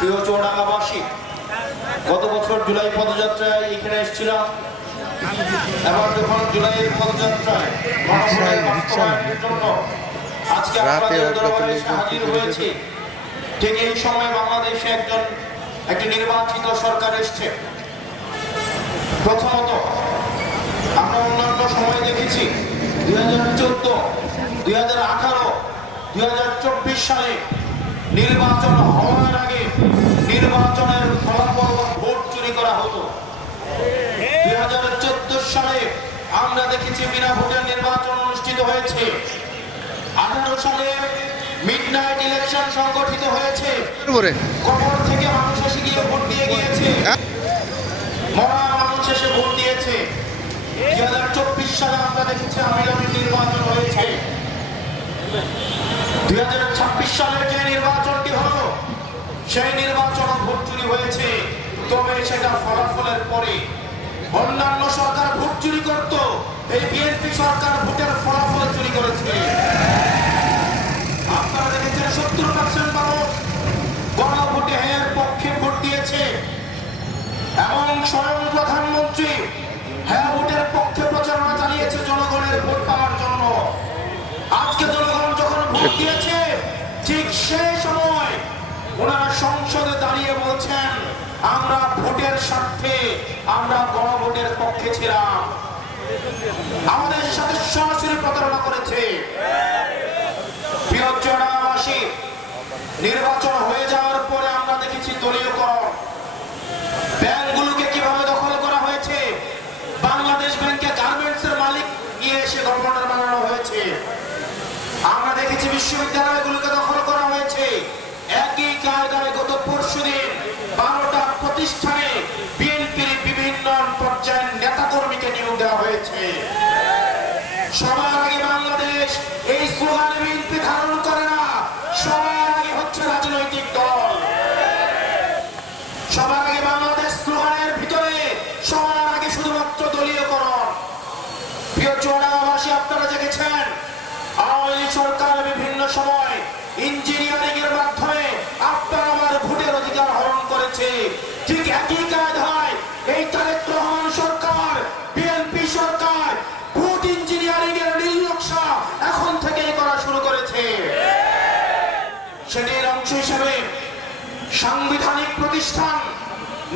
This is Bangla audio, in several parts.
প্রিয় চুয়াডাঙ্গাবাসী, গত বছর জুলাই পদযাত্রায় এখানে এসেছিলাম। এবার যখন জুলাইয়ের পদযাত্রায় জন্য আজকে আপনাদের দরবারে হাজির হয়েছি, ঠিক এই সময় বাংলাদেশে একটি নির্বাচিত সরকার এসছে। প্রথমত আমরা অন্যান্য সময় দেখেছি 2014, 2018, 2024 সালে নির্বাচন হওয়ার আগে নির্বাচনের ফলাফল ভোট চুরি করা হতো। 2014 সালে আমরা দেখেছি বিনা ভোটের নির্বাচন অনুষ্ঠিত হয়েছে। 18 সালে মিডনাইট ইলেকশন সংগঠিত হয়েছে। কবর থেকে মানুষ এসে গিয়ে ভোট দিয়ে গিয়েছে, মরা মানুষ এসে ভোট দিয়েছে। 2024 সালে আমরা দেখেছি আমিরামি নির্বাচন হয়েছে। 2026 সালের যে নির্বাচনটি হলো সেই নির্বাচন ভোট চুরি হয়েছে। তবে সেটা ফলাফলের পরে অন্যান্য সরকার ভোট চুরি করত, এই বিএনপি সরকার ভোটের ফলাফল চুরি করেছে। আপনারা দেখেছেন 70% মানুষ গণভোটে হ্যাঁ পক্ষে ভোট দিয়েছে এবং স্বয়ং প্রধানমন্ত্রী হ্যাঁ ভোটের পক্ষে প্রচারণা চালিয়েছে জনগণের ভোট পাওয়ার জন্য। আজকে জনগণ যখন ভোট দিয়েছে, ঠিক সেই সময় ওনারা সংসদে দাঁড়িয়ে বলছেন আমরা ভোটের স্বার্থে আমরা গণভোটের পক্ষে ছিলাম। আমাদের সাথে সরাসরি প্রতারণা করেছে। প্রিয় চুয়াডাঙ্গাবাসী, নির্বাচন হয়ে যাওয়ার পরে আমরা দেখেছি দলীয়করণ, ব্যাংকগুলোকে কিভাবে দখল করা হয়েছে। বাংলাদেশ ব্যাংকে গার্মেন্টসের মালিক গিয়ে এসে গভর্নর বানানো হয়েছে। আমরা দেখেছি বিশ্ববিদ্যালয়গুলোকে দখল করা হয়েছে। একই কায়দায় গত পরশুদিন 12টা প্রতিষ্ঠানে বিএনপির বিভিন্ন পর্যায়ের নেতাকর্মীকে নিয়োগ দেওয়া হয়েছে। সবার আগে বাংলাদেশ এই স্লোগান বিএনপি ধারণ করে না, সবার আগে হচ্ছে রাজনৈতিক দল। সবার আগে বাংলাদেশ স্লোগানের ভিতরে সবার আগে শুধুমাত্র দলীয়করণ। প্রিয় চুয়াডাঙ্গাবাসী, আপনারা দেখেছেন আওয়ামী লীগ সরকার বিভিন্ন সময় ইঞ্জিনিয়ারিং এর মাধ্যমে আপনার আমার ভোটের অধিকার হরণ করেছে। ঠিক একই কাজ হয় এই তারেক রহমান সরকার, বিএনপি সরকার ভোট ইঞ্জিনিয়ারিং এর নির্লক্ষা এখন থেকেই করা শুরু করেছে। সেটির অংশ হিসেবে সাংবিধানিক প্রতিষ্ঠান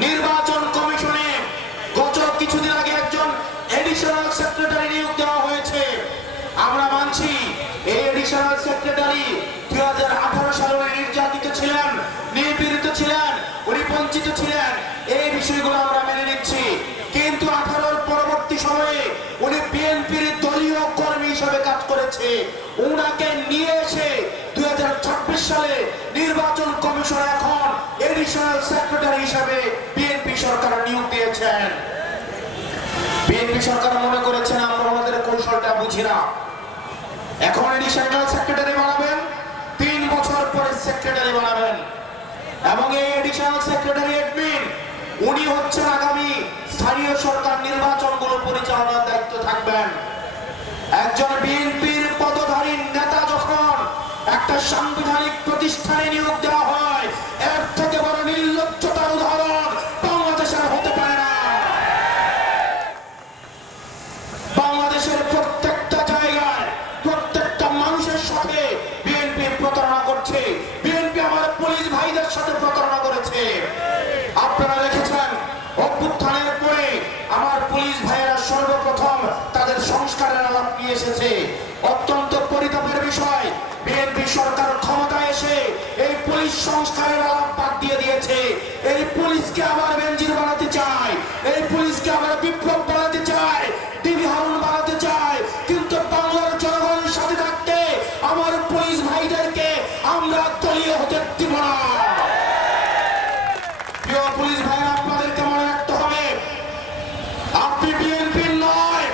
নির্বাচন কমিশনে গত কিছুদিন আগে একজন এডিশনাল সেক্রেটারি নিয়োগ দেওয়া হয়েছে। আমরা মানছি এই এডিশনাল সেক্রেটারি 2018 সালে নির্যাতিত ছিলেন, নিপীড়িত ছিলেন, উনি বঞ্চিত ছিলেন, এই বিষয়গুলো আমরা মেনে নিচ্ছি। কিন্তু 18-র পরবর্তী সময়ে উনি বিএনপির দলীয় কর্মী হিসেবে কাজ করেছে। উনাকে নিয়ে এসে 2026 সালে নির্বাচন কমিশন এখন এডিশনাল সেক্রেটারি হিসেবে বিএনপি সরকার নিয়োগ দিয়েছেন। বিএনপি সরকার মনে করেছেন আমরা আমাদের কৌশলটা বুঝি না, এখন এডিশনাল সেক্রেটারি বানাবেন, 3 বছর পরে সেক্রেটারি বানাবেন এবং এই এডিশনাল সেক্রেটারি অ্যাডমিন উনি হচ্ছেন আগামী স্থানীয় সরকার নির্বাচনগুলো পরিচালনার দায়িত্ব থাকবেন। একজন বিএনপির পদধারী নেতা যখন একটা সাংবিধানিক প্রতিষ্ঠানে নিয়োগ দেওয়া হয়, এর থেকে বড় নির্লজ্জতার উদাহরণ বাংলাদেশের হতে পারে না। বাংলাদেশের প্রত্যেকটা জায়গায় প্রত্যেকটা মানুষের সাথে বিএনপি প্রতারণা করছে। বিএনপি আমার পুলিশ ভাইদের সাথে প্রতারণা করেছে। আপনারা দেখেছেন অভ্যুত্থানের পরে আমার পুলিশ ভাইয়েরা সর্বপ্রথম তাদের সংস্কারের আলাপ নিয়ে এসেছে। অত্যন্ত পরিতাপের বিষয়, বিএনপি সরকার ক্ষমতায় এসে এই পুলিশ সংস্কারের আলাপ বাদ দিয়ে দিয়েছে। এই পুলিশকে আবার বেনজির বানাতে চায়, এই পুলিশকে আবার বিপ্লব বানাতে চায়, টিভি হারুন বানাতে চায়। কিন্তু বাংলার জনগণের সাথে থাকতে আমার পুলিশ ভাইদেরকে আমরা দলীয় হতে দিব না। প্রিয় পুলিশ ভাইরা, আপনাদেরকে মনে রাখতে হবে আপনি বিএনপির নয়,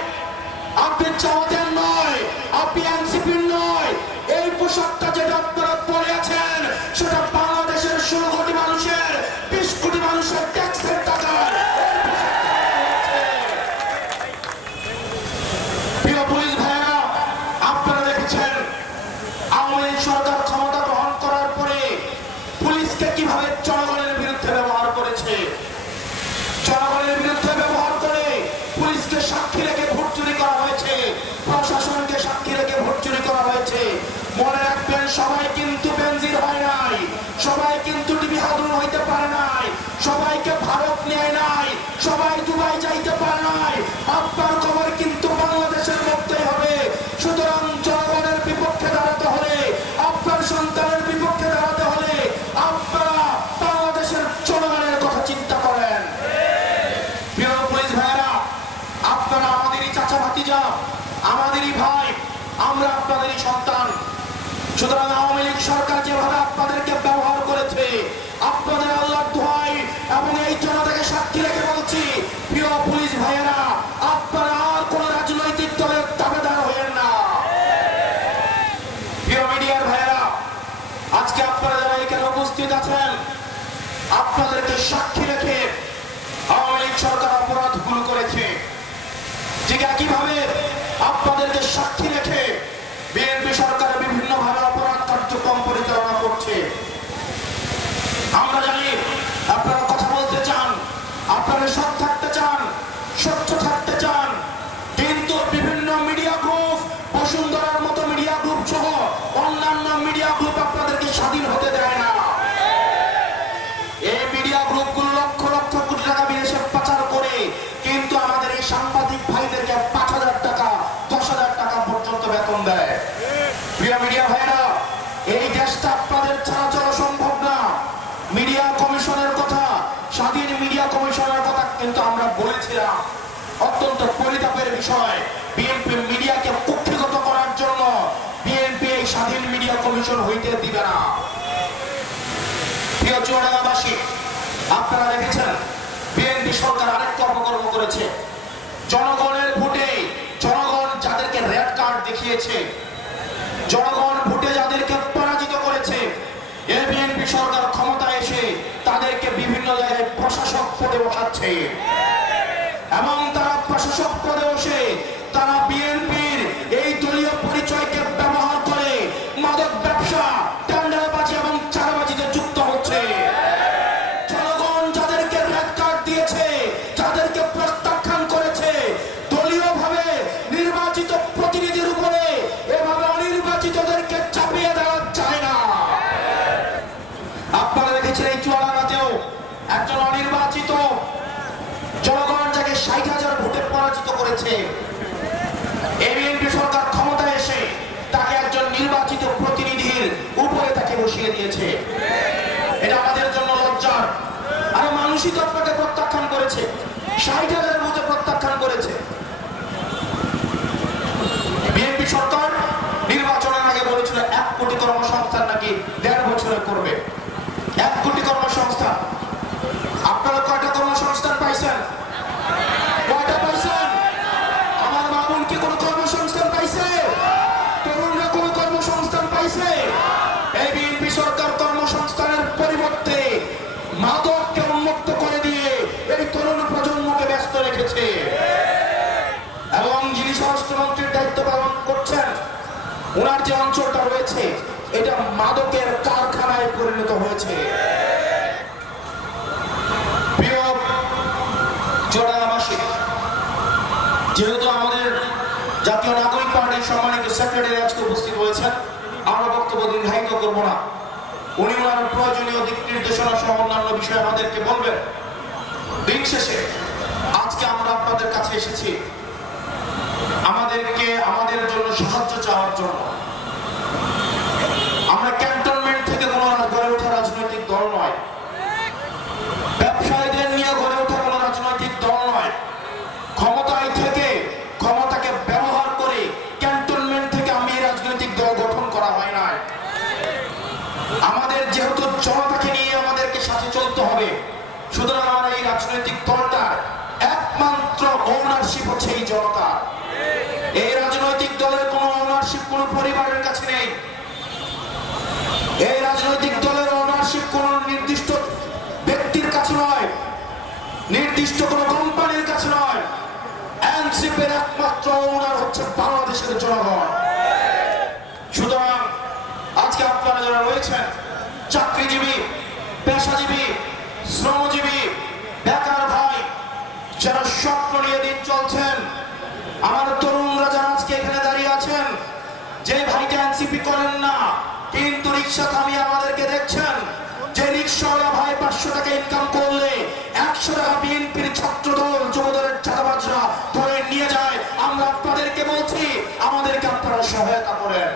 আপনি জামাতের নয়, আপনি এনসিপির নয়। এই পোশাকটা যেটা আপনারা পরে আছেন সেটা বাংলাদেশের 16 কোটি মানুষের, 20 কোটি মানুষের ট্যাক্সের টাকা। প্রিয় পুলিশ ভাইরা, আপনারা দেখেছেন আওয়ামী লীগ সরকার ক্ষমতা গ্রহণ করার পরে পুলিশকে কিভাবে জনগণের বিরুদ্ধে ব্যবহার করেছে, জনগণের বিরুদ্ধে ব্যবহার করে পুলিশকে সাক্ষী রেখে ভোট চুরি করা হয়েছে, প্রশাসনকে সাক্ষী রেখে ভোট চুরি করা হয়েছে। মনে রাখবেন, সবাই কিন্তু বেনজির হয় নাই, সবাই কিন্তু ডিবি হাদুর হইতে পারে নাই, সবাইকে ভারত নেয় নাই, সবাই দুবাই যাইতে পারে নাই। আপনার খবর কিন্তু বাংলাদেশের মধ্যেই হবে। সুতরাং জনগণের বিপক্ষে দাঁড়াতে হলে, আপনার সন্তানের বিপক্ষে দাঁড়াতে হলে আপনারা বাংলাদেশের জনগণের কথা চিন্তা করেন। প্রিয় পুলিশ ভাইয়েরা, আপনারা আমাদেরই চাচা ভাতিজা, আমাদেরই ভাই, আমরা আপনাদেরই সন্তান। সুতরাং আওয়ামী লীগ সরকার যেভাবে আপনাদেরকে ব্যবহার করেছে, আপনাদের আল্লাহর দোহাই এবং এই জনতাকে সাক্ষী রেখে বলছি, প্রিয় পুলিশ ভাইয়েরা, আপনারা আর কোন রাজনৈতিক দলের দাবেদার হয়েন না। প্রিয় মিডিয়ার ভাইয়েরা, আজকে আপনারা যারা এখানে উপস্থিত আছেন, আপনাদেরকে সাক্ষী রেখে আওয়ামী লীগ সরকার অপরাধগুলো করেছে, ঠিক একইভাবে আপনাদেরকে সাক্ষী রেখে বিএনপি সরকার বিভিন্ন ভাবে অপরাধ কার্যক্রম পরিচালনা করছে। আমরা জানি আপনারা কথা বলতে চান, আপনারা সৎ থাকতে চান, স্বচ্ছ থাকতে চান, কিন্তু বিভিন্ন মিডিয়া গ্রুপ, বসুন্ধরার মতো মিডিয়া গ্রুপ সহ অন্যান্য মিডিয়া গ্রুপ আপনাদেরকে স্বাধীন হতে দেয় না। এই মিডিয়া গ্রুপগুলো লক্ষ লক্ষ কোটি টাকা বিদেশে পাচার করে কিন্তু আমাদের এই সাংবাদিক ভাইদেরকে 5,000 টাকা 10,000 টাকা পর্যন্ত বেতন দেয়। প্রিয় মিডিয়া ভাইরা, এই দেশটা আপনাদের ছাড়া চলা সম্ভব না। মিডিয়া কমিশনের কথা, স্বাধীন মিডিয়া কমিশনের কথা কিন্তু আমরা বলেছিলাম। অত্যন্ত পরিতাপের বিষয়, বিএনপি মিডিয়াকে কুক্ষিগত করার জন্য বিএনপি এই স্বাধীন মিডিয়া কমিশন হইতে দিবে না। প্রিয় চুয়াডাঙ্গাবাসী, আপনারা দেখেছেন বিএনপি সরকার আরেকটা অপকর্ম করেছে। জনগণের ভোটে জনগণ যাদেরকে রেড কার্ড দেখিয়েছে, জনগণ ভোটে যাদেরকে পরাজিত করেছে, এই বিএনপি সরকার ক্ষমতায় এসে তাদেরকে বিভিন্ন জায়গায় প্রশাসক পদে বসাচ্ছে এবং তারা প্রশাসক পদে বসে তারা বিএনপির এই দলীয় পরিচয়কে ব্যবহার করে মাদক ব্যবসা, টেন্ডারবাজি এবং চাঁদাবাজিতে যুক্ত হচ্ছে। জনগণ যাদেরকে রেড কার্ড দিয়েছে, যাদেরকে প্রত্যাখ্যান করেছে, দলীয়ভাবে নির্বাচিত প্রতিনিধির উপরে এভাবে অনির্বাচিতদেরকে চাপিয়ে দেওয়া যায় না। আপনারা দেখেছেন এই চুয়াডাঙ্গাতেও একজন অনির্বাচিত জনগণ যাকে 60,000 ভোটে পরাজিত করেছে, এই বিএনপি সরকার ক্ষমতায় এসে তাকে একজন নির্বাচিত প্রতিনিধির উপরে তাকে বসিয়ে দিয়েছে। এটা আমাদের জন্য লজ্জার। আর মানুষই তো আপনাকে প্রত্যাখ্যান করেছে, 60,000 ভোটে প্রত্যাখ্যান করেছে। বিএনপি সরকার নির্বাচনের আগে বলেছিল 1 কোটি কর্মসংস্থান নাকি 1.5 বছরে করবে। 1 কোটি কর্মসংস্থান, আপনারা কয়টা কর্মসংস্থান পাইছেন? কয়টা পাইছেন? আমার মা বোন কি কোনো কর্মসংস্থান পাইছে? তরুণরা কোনো কর্মসংস্থান পাইছে? এই বিএনপি সরকার কর্মসংস্থানের পরিবর্তে মাদককে উন্মুক্ত করে দিয়ে এই তরুণ প্রজন্মকে ব্যস্ত রেখেছে। এবং যিনি স্বরাষ্ট্রমন্ত্রীর দায়িত্ব পালন করছেন, ওনার যে অঞ্চলটা রয়েছে এটা মাদকের কারখানায় পরিণত হয়েছে। প্রিয় চুয়াডাঙ্গাবাসী, যেহেতু আমাদের জাতীয় নাগরিক পার্টির সম্মানিত সেক্রেটারি আজকে উপস্থিত হয়েছেন, আমরা বক্তব্য দীর্ঘায়িত করব না। উনি ওনার প্রয়োজনীয় দিক নির্দেশনা সহ অন্যান্য বিষয় আমাদেরকে বলবেন। দিন শেষে আজকে আমরা আপনাদের কাছে এসেছি আমাদের জন্য সাহায্য চাওয়ার জন্য। আমরা ক্যান্টনমেন্ট থেকে কোনো গড়ে ওঠা রাজনৈতিক দল নয়, ব্যবসায়ীদের নিয়ে গড়ে ওঠা কোনো রাজনৈতিক দল নয়। ক্ষমতায় থেকে ক্ষমতাকে ব্যবহার করে ক্যান্টনমেন্ট থেকে আমি এই রাজনৈতিক দল গঠন করা হয় নাই। আমাদের যেহেতু জনতাকে নিয়ে আমাদেরকে সাথে চলতে হবে, সুতরাং আমরা এই রাজনৈতিক দলটার একমাত্র ওনারশিপ হচ্ছে এই জনতা। এই রাজনৈতিক দলের কোনো ওনারশিপ কোনো পরিবারের কাছে নেই। এই রাজনৈতিক দলের ওনারশিপ কোন নির্দিষ্ট ব্যক্তির কাছে নয়, নির্দিষ্ট কোন কোম্পানির কাছে নয়। এনসিপির একমাত্র ওনার হচ্ছে বাংলাদেশের জনগণ। সুতরাং আজকে আপনারা যারা রয়েছেন, চাকরিজীবী, পেশাজীবী, শ্রমজীবী, বেকার ভাই, যারা স্বপ্ন নিয়ে দিন চলছেন, আমার তরুণরা যারা আজকে এখানে দাঁড়িয়ে আছেন, যে ভাইটা এনসিপি করেন না কিন্তু রিক্সা থামিয়ে আমাদেরকে দেখছেন, যে রিক্সাওয়ালা ভাই 500 টাকা ইনকাম করলে 100 টাকা বিএনপির ছাত্রদল যুবদলের চাঁদাবাজরা ধরে নিয়ে যায়, আমরা আপনাদেরকে বলছি আমাদেরকে আপনারা সহায়তা করেন।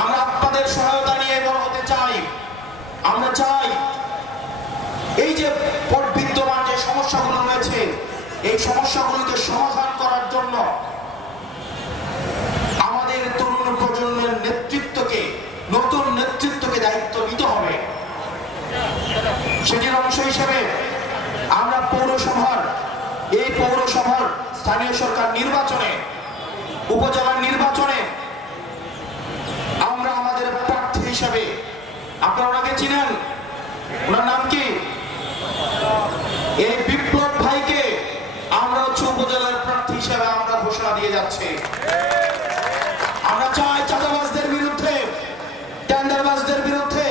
আমরা আপনাদের সহায়তা নিয়ে বড় হতে চাই। আমরা চাই এই যে বিদ্যমান যে সমস্যাগুলো রয়েছে, এই সমস্যাগুলোকে সমাধান করার জন্য আমাদের তরুণ প্রজন্মের নেতৃত্বকে, নতুন নেতৃত্বকে দায়িত্ব নিতে হবে। সেটির অংশ হিসেবে আমরা এই পৌরসভার স্থানীয় সরকার নির্বাচনে, উপজেলার নির্বাচনে আমরা আমাদের প্রার্থী হিসেবে, আপনারা ওনাকে চিনেন, ওনার নাম কি? এই বিপ্লব ভাইকে আমরা উপজেলার প্রার্থী হিসেবে আমরা ঘোষণা দিয়ে যাচ্ছি। আমরা চাই চাঁদাবাজদের বিরুদ্ধে, টেন্ডারবাজদের বিরুদ্ধে,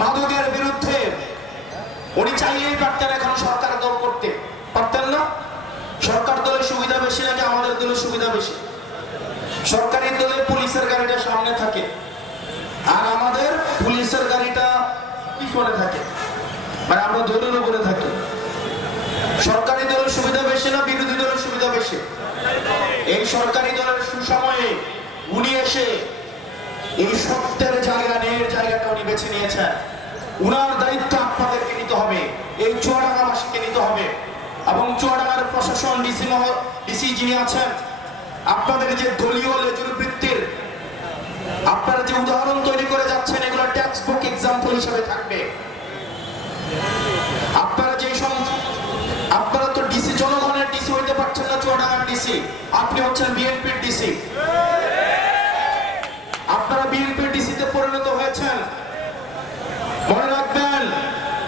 মাদকের বিরুদ্ধে। উনি চাইলেই পারতেন এখন সরকার দল করতে, পারতেন না? সরকার দলের সুবিধা বেশি নাকি আমাদের দলের সুবিধা বেশি? সরকারি দলে পুলিশের গাড়িটা সামনে থাকে আর আমাদের পুলিশের গাড়িটা পিছনে থাকে, মানে আমরা দলের উপরে থাকি। সরকারি দলের সুবিধা বেশি না বিরোধী দলের সুবিধা বেশি? এই সরকারি দলের সুসময়ে উনি এসে এই সত্যের জায়গা, ন্যায়ের জায়গাটা উনি বেছে নিয়েছেন। উনার দায়িত্ব আপনাদেরকে নিতে হবে, এই চুয়াডাঙ্গাবাসীকে নিতে হবে। এবং চুয়াডাঙ্গার প্রশাসন, ডিসি যিনি আছেন, আপনাদের যে দলীয় লেজুর বৃত্তির আপনারা যে উদাহরণ তৈরি করে যাচ্ছেন, এগুলো টেক্সট বুক এক্সাম্পল হিসেবে থাকবে। আপনারা তো ডিসি, জনগণের ডিসি হইতে পারছেন না, চুয়াডাঙ্গার ডিসি। আপনি হচ্ছেন বিএনপির ডিসি। আপনারা বিএনপির ডিসিতে পরিণত হয়েছেন। মনে রাখবেন,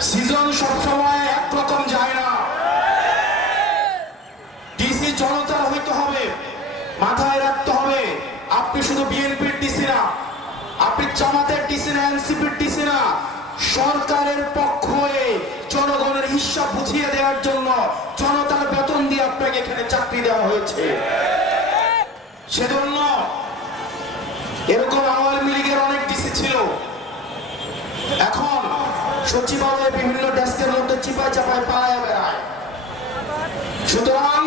সিজন সবসময় একরকম যায় না। ডিসি জনতার হইতে হবে, মাথায় রাখতে হবে। আপনি শুধু বিএনপির ডিসি না, আপনি জামাতের ডিসি না, এনসিপির ডিসি না। সরকারের পক্ষ হয়ে জনগণের হিসাব বুঝিয়ে দেওয়ার জন্য জনতার বেতন দিয়ে আপনাকে এখানে চাকরি দেওয়া হয়েছে। সেজন্য এরকম আওয়ামী লীগের অনেক ডিসি ছিল, এখন সচিবালয়ে বিভিন্ন ডেস্কের মধ্যে চিপায় চাপায় পালায় বেড়ায়। সুতরাং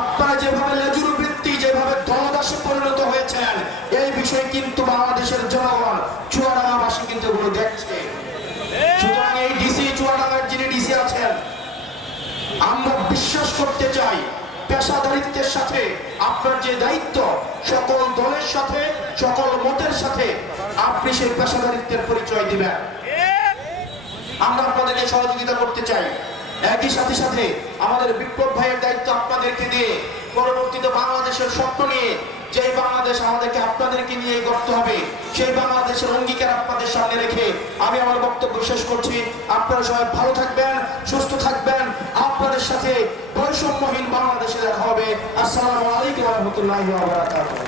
আপনারা যেভাবে লেজুর বৃত্তি, যেভাবে দলদাসে পরিণত হয়েছেন, এই বিষয়ে কিন্তু বাংলাদেশের জনগণ, চুয়াডাঙ্গাবাসী কিন্তু এগুলো দেখছে। সুতরাং এই ডিসি, চুয়াডাঙ্গার যিনি ডিসি আছেন, আমরা বিশ্বাস করতে চাই পেশাদারিত্বের সাথে আপনার যে দায়িত্ব, সকল দলের সাথে, সকল মতের সাথে আপনি সেই পেশাদারিত্বের পরিচয় দিবেন। আমরা আপনাদেরকে সহযোগিতা করতে চাই। একই সাথে সাথে আমাদের বিপ্লব ভাইয়ের দায়িত্ব আপনাদেরকে দিয়ে পরবর্তীতে বাংলাদেশের স্বপ্ন নিয়ে, যে বাংলাদেশ আমাদেরকে আপনাদেরকে নিয়ে গড়তে হবে, সেই বাংলাদেশের অঙ্গীকার আপনাদের সামনে রেখে আমি আমার বক্তব্য শেষ করছি। আপনারা সবাই ভালো থাকবেন, সুস্থ থাকবেন। আপনাদের সাথে বৈষম্যহীন বাংলাদেশে দেখা হবে। আসসালামু আলাইকুম ওয়া রাহমাতুল্লাহি ওয়া বারাকাতুহু।